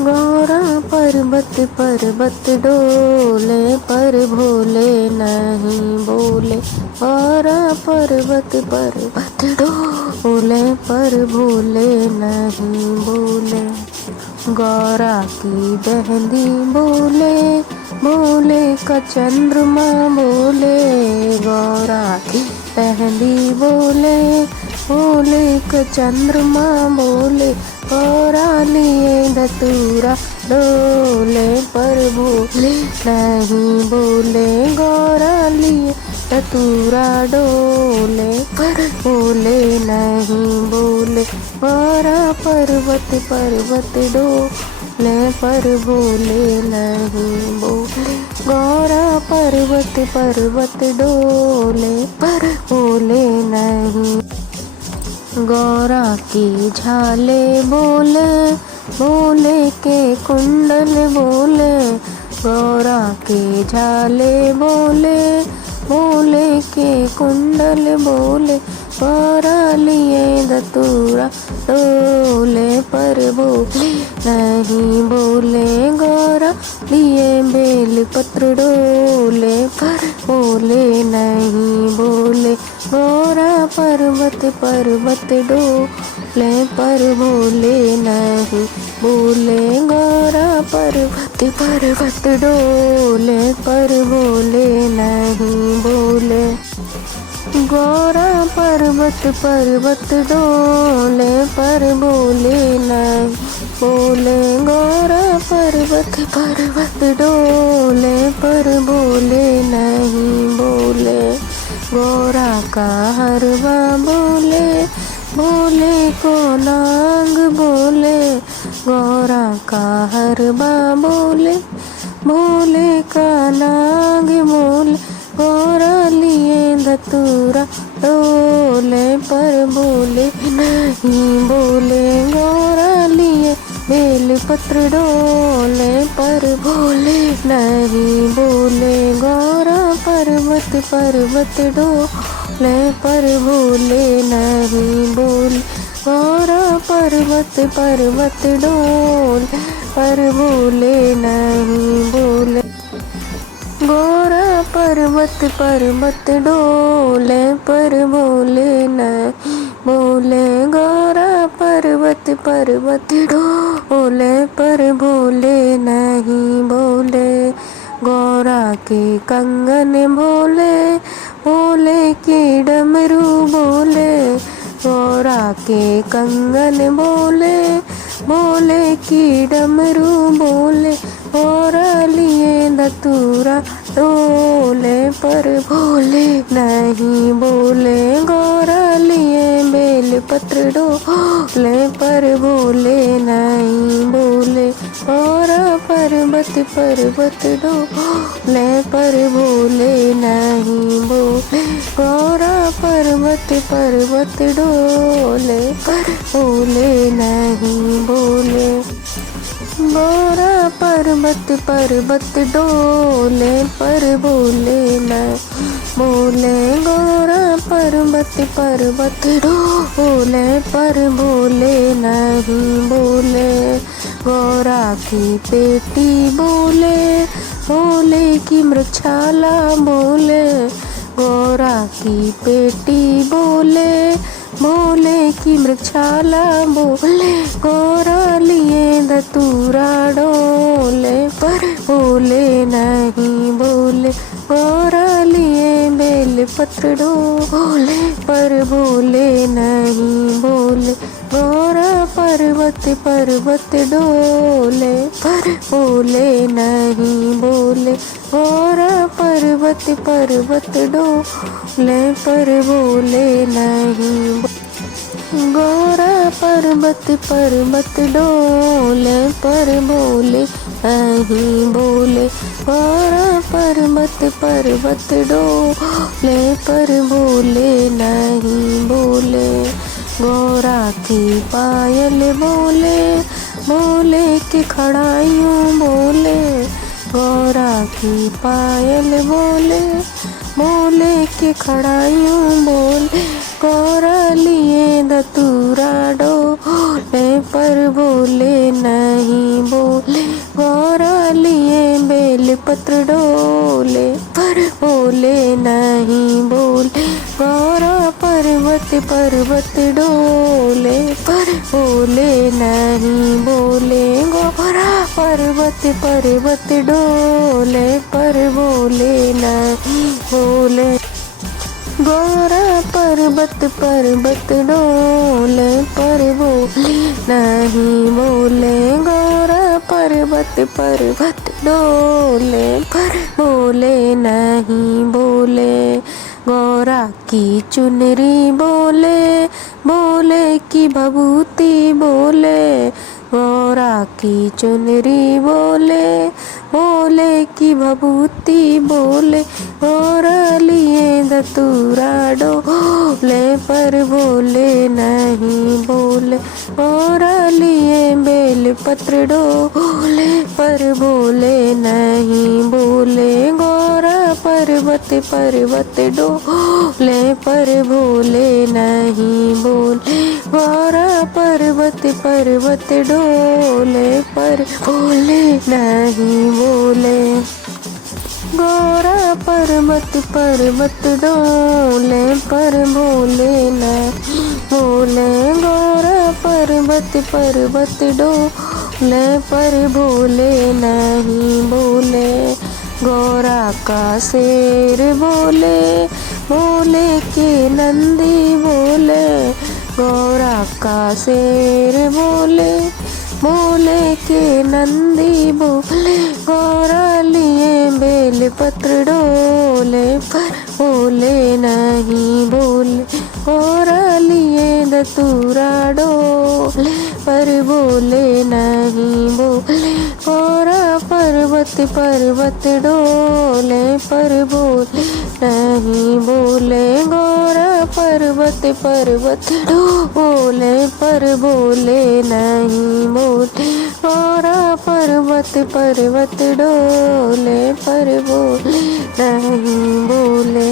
गौरा पर्वत पर्वत डोले पर भोले नहीं बोले। गौरा पर्वत पर्वत डोले पर भोले नहीं बोले। गौरा की बहनी बोले बोले का चंद्रमा बोले। गौरा की बहनी बोले बोले का चंद्रमा बोले। गौरा लिए धतूरा डोले पर भोले नहीं बोले। गौरा लिए धतूरा डोले पर भोले नहीं बोले। गौरा पर्वत पर्वत डोले पर भोले नहीं बोले। गौरा पर्वत पर्वत डोले पर भोले नहीं। गौरा की झाले बोले बोले के कुंडल बोले। गौरा के झाले बोले बोले के कुंडल बोले। गौरा लिए धतूरा डोले पर भोले नहीं बोले। गौरा लिए बेल पत्र डोले पर भोले नहीं बोले। गौरा पर्वत पर्वत डोले पर भोले नहीं बोले। गौरा पर्वत पर्वत डोले पर भोले नहीं बोले। गौरा पर्वत पर्वत डोले पर भोले नहीं बोले। गौरा पर्वत पर्वत डोले पर भोले नहीं बोले। गौरा का हरवा बोले बोले को नांग बोले। गौरा का हरवा बोले बोले का नांग बोले। गौरा लिए धतूरा डोले पर भोले नहीं बोले। गौरा लिए बेल पत्र डोले पर भोले नहीं बोले। गौरा पर्वत पर्वत डोले पर भोले नहीं बोले। गौरा पर्वत पर्वत डोले पर भोले नहीं बोले। गौरा पर्वत पर्वत डोले पर भोले नहीं बोले। गौरा पर्वत पर्वत डोले पर भोले नहीं बोले। गौरा के कंगन बोले बोले की डमरू बोले। गौरा के कंगन बोले बोले की डमरू बोले। गौरा लिए धतूरा डोले पर भोले नहीं बोले। गौरा लिए बेल पत्र डोले पर भोले नहीं बोले। गौरा पर्वत पर्वत डोले पर भोले नहीं बोले। गौरा पर्वत पर्वत डोले पर भोले नहीं बोले। गौरा पर्वत पर्वत डोले पर भोले नहीं बोले। गौरा पर्वत पर्वत डोले पर भोले नहीं बोले। गौरा की पेटी बोले बोले की मृक्षाला बोले। गौरा की पेटी बोले बोले की मृक्षाला बोले। गौरा लिए धतूरा डोले पर भोले नहीं बोले। गौरा लिए बेल पत्र डोले पर भोले नहीं बोले। गौरा पर्वत पर्वत डोले पर भोले नहीं बोले। गौरा पर्वत पर्वत डोले पर भोले नहीं। गौरा पर्वत पर्वत डोले पर भोले नहीं बोले। गौरा पर्वत पर्वत डोले पर भोले नहीं बोले। गौरा की पायल बोले बोले की खड़ाइयों बोले। गौरा की पायल बोले बोले की खड़ाइयों बोले। गौरा लिए धतूरा डोले पर भोले नहीं बोले। पर्वत डोले पर बोले नहीं बोले। गौरा पर्वत पर्वत डोले पर बोले नहीं बोले। गौरा पर्वत पर्वत डोले पर बोले नहीं बोले। गौरा पर्वत पर्वत डोले पर बोले नहीं बोले। गौरा की चुनरी बोले बोले की भभूति बोले। गौरा की चुनरी बोले बोले की भभूति बोले। गौरा लिए धतूरा डोले पर बोले नहीं बोले। गौरा लिए बेल पत्र डोले पर बोले नहीं बोले। गौरा पर्वत पर्वत डोले पर बोले नहीं बोले। गौरा पर्वत पर्वत डोले पर बोले नहीं बोले। गौरा पर्वत पर्वत डोले पर बोले नहीं बोले। गौरा पर्वत पर्वत डोले पर बोले नहीं बोले। गौरा का शेर बोले बोले के नंदी बोले। गौरा का शेर बोले बोले के नंदी बोले। गौरा लिए बेल पत्र डोले पर बोले नहीं बोले। गौरा लिए धतूरा डोले पर बोले नहीं बोले। गौरा पर्वत पर्वत डोले पर बोले नहीं बोले। गौरा पर्वत पर्वत डोले पर बोले नहीं बोले। गौरा पर्वत पर्वत डोले पर बोले नहीं बोले।